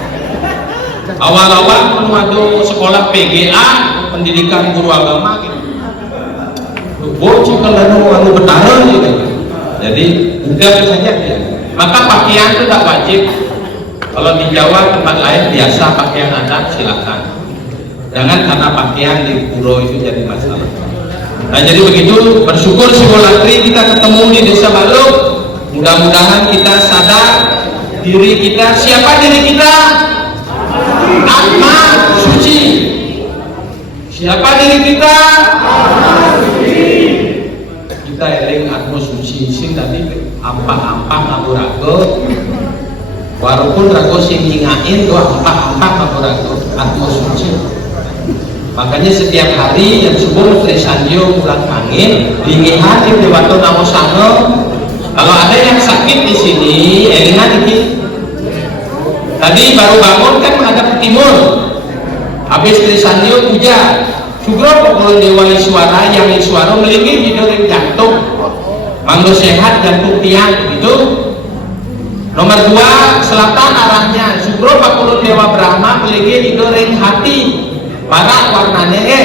Awal-awal penuh sekolah PGA pendidikan guru agama gitu cikal dari anu betara gitu. Jadi bukan saja ya. Maka pakaian itu tak wajib. Kalau di Jawa tempat lain biasa pakaian adat silakan. Jangan karena pakaian di pura itu jadi masalah. Nah jadi begitu, bersyukur Siwolatri kita ketemu di Desa Baluk. Mudah-mudahan kita sadar diri kita. Siapa diri kita? Atma suci. Siapa diri kita? Kita eling atma suci. Sing tadi ampah-ampah ngaburago. Walaupun rago sing nyingain doa ampah-ampah ngaburago atma suci. Makanya setiap hari yang subuh Sri Sanjo pulang angin dingihan di Dewato Namo Sango. Kalau ada yang sakit di sini, elingan ini. Tadi baru bangun kan menghadap ke timur. Habis Sri Sanjo puja. Sugro pokoknya Dewa Iswara yang Iswara melingin di dalam jantung. Manggo sehat jantung tiang gitu. Nomor 2 selatan arahnya. Sugro pokoknya Dewa Brahma melingin di dalam hati. Para warnanya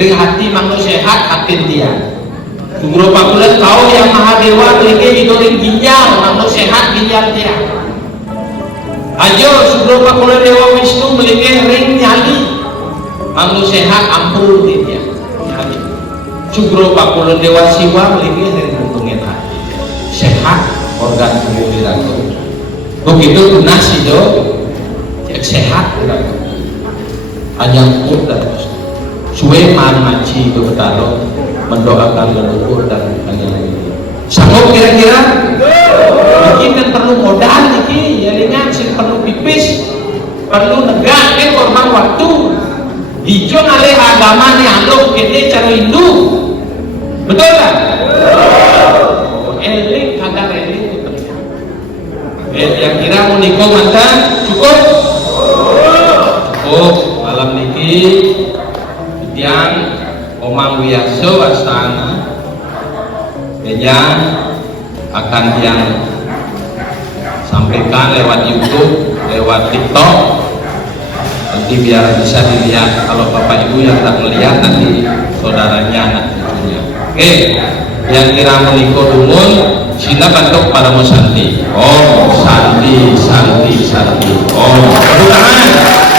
ring hati mangno sehat hati dia. Sugro pakulan kau yang maha dewa lagi di ring ginjal mangno sehat ginjal dia. Ajo sugro pakulan dewa Wisnu melingin ring nyali mangno sehat ampul dia. Sugro pakulan dewa Siwa melingin ring untungin hati sehat organ tubuh dirago. Begitu tunas itu sehat dirago. Hanya dan suwe maci betaro mendoakan leluhur dan hanya sanggup kira-kira mungkin kan perlu modal iki ya dengan sing perlu pipis perlu negak kan korban waktu hijau ngalih agama nih aluk ini cara Hindu betul kan? Eling kadang eling yang kira mau nikah mantan cukup malam niki yang Omang Wiyaso Astana yang akan yang sampaikan lewat YouTube, lewat TikTok. Nanti biar bisa dilihat kalau Bapak Ibu yang tak melihat nanti saudaranya anak cucunya. Oke, yang kira menikah dumun sila bantu pada Santi. Oh, Santi. Oh, tepuk tangan.